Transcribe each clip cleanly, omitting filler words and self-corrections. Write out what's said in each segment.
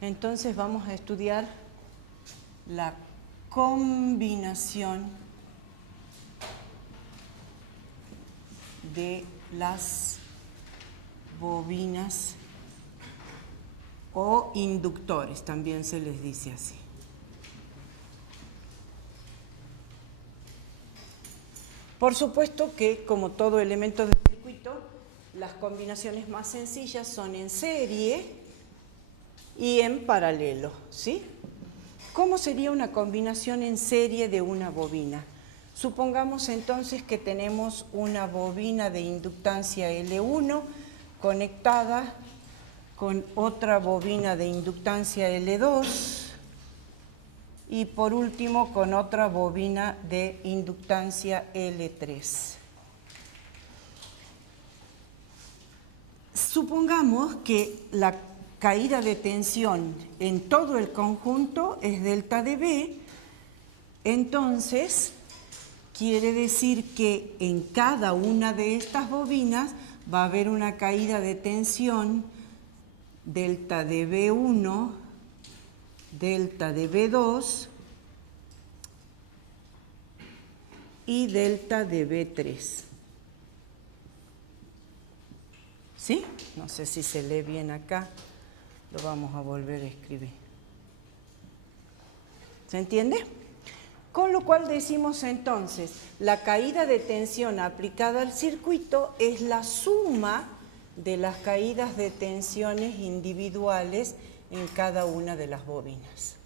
Entonces vamos a estudiar la combinación de las bobinas o inductores, también se les dice así. Por supuesto que, como todo elemento del circuito, las combinaciones más sencillas son en serie y en paralelo, ¿sí? ¿Cómo sería una combinación en serie de una bobina? Supongamos entonces que tenemos una bobina de inductancia L1 conectada con otra bobina de inductancia L2 y por último con otra bobina de inductancia L3. Supongamos que la caída de tensión en todo el conjunto es delta dB, entonces quiere decir que en cada una de estas bobinas va a haber una caída de tensión delta dB1, delta dB2 y delta dB3. ¿Sí? No sé si se lee bien acá, lo vamos a volver a escribir. ¿Se entiende? Con lo cual decimos entonces, la caída de tensión aplicada al circuito es la suma de las caídas de tensiones individuales en cada una de las bobinas.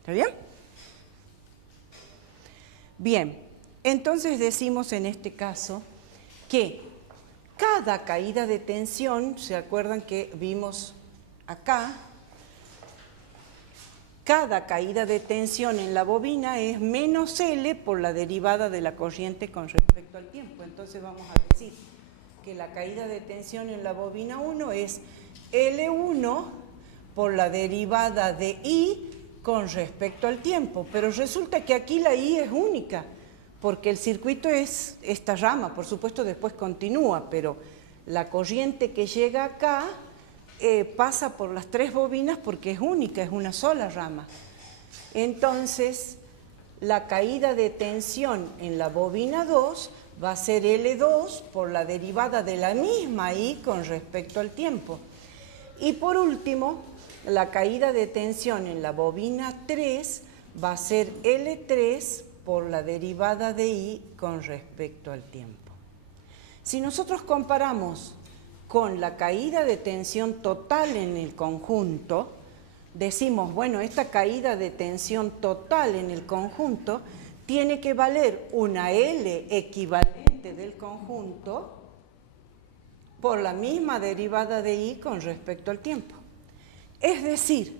¿Está bien? Bien, entonces decimos en este caso que cada caída de tensión, ¿se acuerdan que vimos acá? Cada caída de tensión en la bobina es menos L por la derivada de la corriente con respecto al tiempo. Entonces vamos a decir que la caída de tensión en la bobina 1 es L1 por la derivada de I con respecto al tiempo. Pero resulta que aquí la I es única, porque el circuito es esta rama, por supuesto después continúa, pero la corriente que llega acá pasa por las tres bobinas porque es única, es una sola rama. Entonces, la caída de tensión en la bobina 2 va a ser L2 por la derivada de la misma I con respecto al tiempo. Y por último, la caída de tensión en la bobina 3 va a ser L3 por la derivada de I con respecto al tiempo. Si nosotros comparamos con la caída de tensión total en el conjunto, decimos, bueno, esta caída de tensión total en el conjunto tiene que valer una L equivalente del conjunto por la misma derivada de I con respecto al tiempo. Es decir,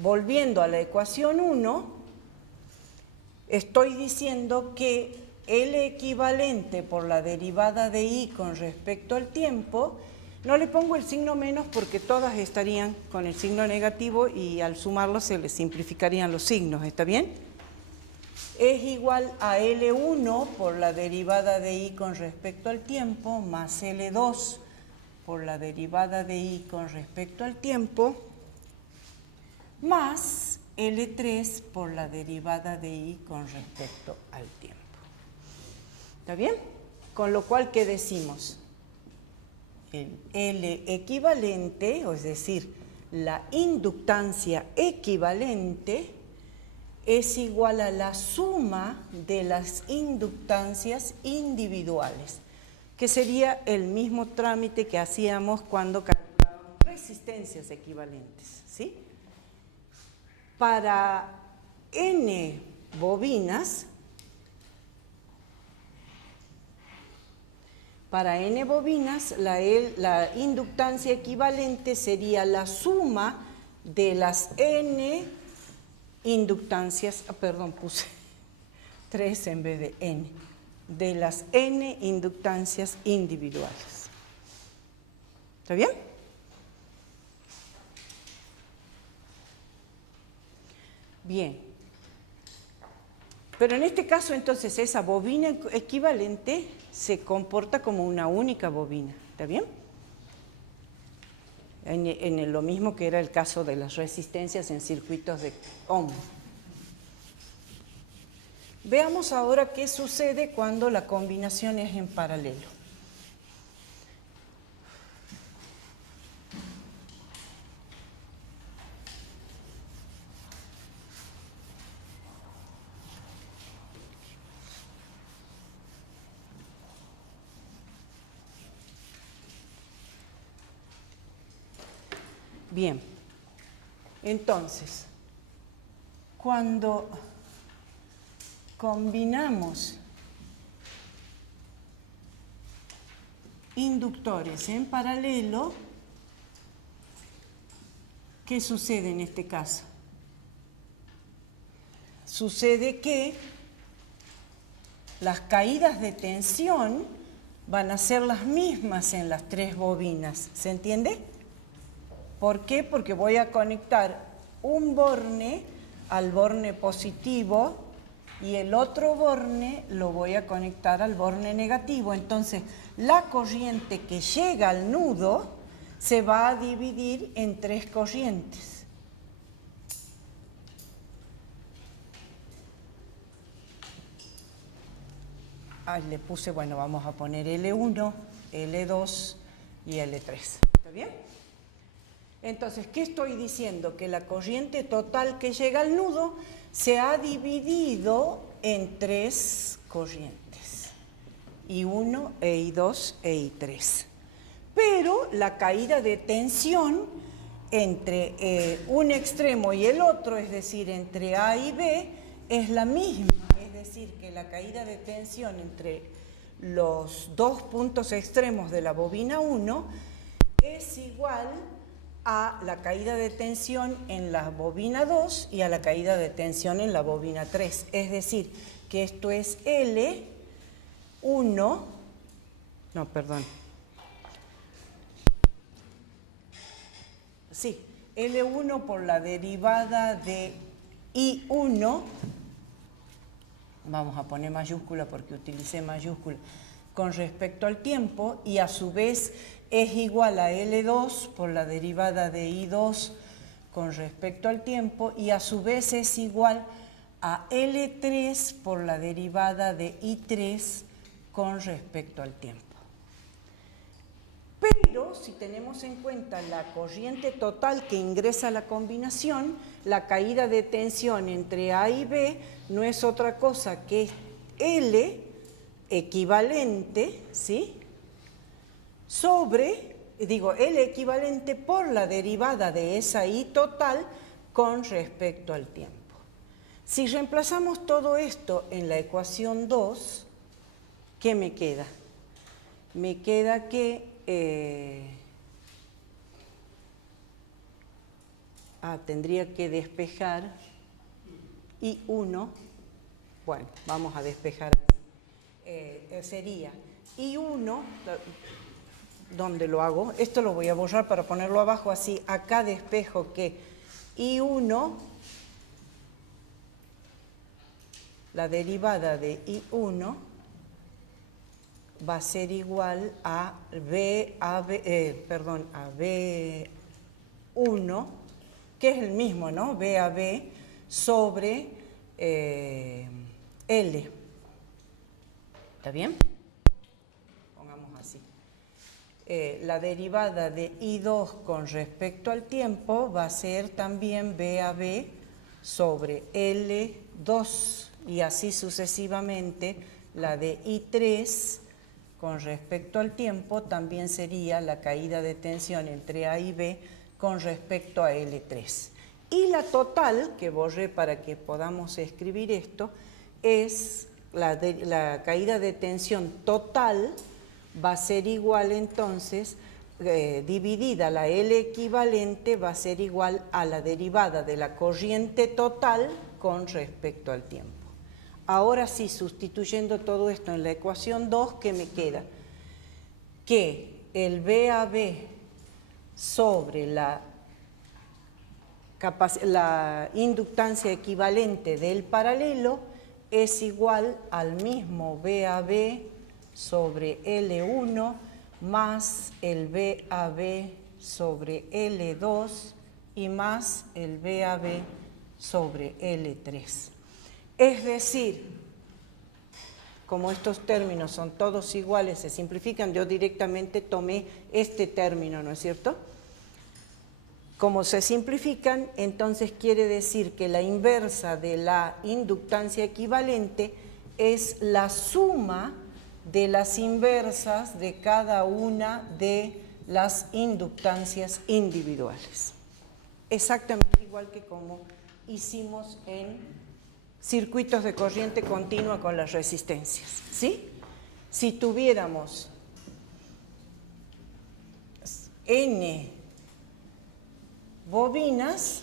volviendo a la ecuación 1, estoy diciendo que L equivalente por la derivada de I con respecto al tiempo, no le pongo el signo menos porque todas estarían con el signo negativo y al sumarlos se les simplificarían los signos, ¿está bien? Es igual a L1 por la derivada de I con respecto al tiempo más L2 por la derivada de I con respecto al tiempo más L3 por la derivada de I con respecto al tiempo. ¿Está bien? Con lo cual, ¿qué decimos? El L equivalente, es decir, la inductancia equivalente, es igual a la suma de las inductancias individuales, que sería el mismo trámite que hacíamos cuando calculábamos resistencias equivalentes, ¿sí? Para N bobinas, la inductancia equivalente sería la suma de las N inductancias, perdón, puse 3 en vez de N, de las N inductancias individuales. ¿Está bien? Bien. Pero en este caso, entonces, esa bobina equivalente se comporta como una única bobina. ¿Está bien? en lo mismo que era el caso de las resistencias en circuitos de Ohm. Veamos ahora qué sucede cuando la combinación es en paralelo. Bien, entonces, cuando combinamos inductores en paralelo, ¿qué sucede en este caso? Sucede que las caídas de tensión van a ser las mismas en las tres bobinas, ¿se entiende? ¿Por qué? Porque voy a conectar un borne al borne positivo y el otro borne lo voy a conectar al borne negativo. Entonces, la corriente que llega al nudo se va a dividir en tres corrientes. Le puse, bueno, vamos a poner L1, L2 y L3. ¿Está bien? Entonces, ¿qué estoy diciendo? Que la corriente total que llega al nudo se ha dividido en tres corrientes, I1, EI2 e I3. Pero la caída de tensión entre un extremo y el otro, es decir, entre A y B, es la misma. Es decir, que la caída de tensión entre los dos puntos extremos de la bobina 1 es igual a la caída de tensión en la bobina 2 y a la caída de tensión en la bobina 3. Es decir, que esto es L1, no, perdón. Sí, L1 por la derivada de I1, vamos a poner mayúscula porque utilicé mayúscula, con respecto al tiempo, y a su vez es igual a L2 por la derivada de I2 con respecto al tiempo, y a su vez es igual a L3 por la derivada de I3 con respecto al tiempo. Pero si tenemos en cuenta la corriente total que ingresa a la combinación, la caída de tensión entre A y B no es otra cosa que L equivalente, ¿sí?, sobre, L equivalente por la derivada de esa I total con respecto al tiempo. Si reemplazamos todo esto en la ecuación 2, ¿qué me queda? Me queda que tendría que despejar I1, bueno, vamos a despejar, sería I1, ¿dónde lo hago? Esto lo voy a borrar para ponerlo abajo, así acá despejo que I1, la derivada de I1 va a ser igual a B1, que es el mismo, ¿no? BAB sobre L. ¿Está bien? Pongamos así. La derivada de I2 con respecto al tiempo va a ser también BAB sobre L2, y así sucesivamente. La de I3 con respecto al tiempo también sería la caída de tensión entre A y B con respecto a L3. Y la total, que borré para que podamos escribir esto, es la caída de tensión total, va a ser igual entonces, dividida la L equivalente, va a ser igual a la derivada de la corriente total con respecto al tiempo. Ahora sí, sustituyendo todo esto en la ecuación 2, ¿qué me queda? Que el BAB sobre la inductancia equivalente del paralelo es igual al mismo BAB sobre L1 más el BAB sobre L2 y más el BAB sobre L3. Es decir, como estos términos son todos iguales, se simplifican, yo directamente tomé este término, ¿no es cierto? Como se simplifican, entonces quiere decir que la inversa de la inductancia equivalente es la suma de las inversas de cada una de las inductancias individuales. Exactamente igual que como hicimos en circuitos de corriente continua con las resistencias, ¿sí? Si tuviéramos N bobinas,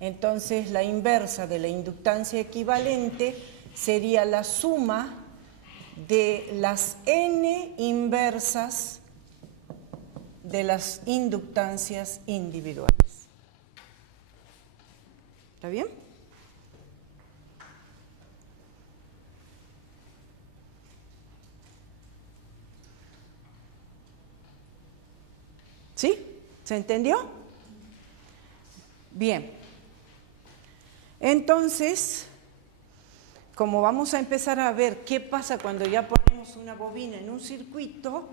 entonces la inversa de la inductancia equivalente sería la suma de las N inversas de las inductancias individuales. ¿Está bien? ¿Sí? ¿Se entendió? Bien. Entonces, como vamos a empezar a ver qué pasa cuando ya ponemos una bobina en un circuito,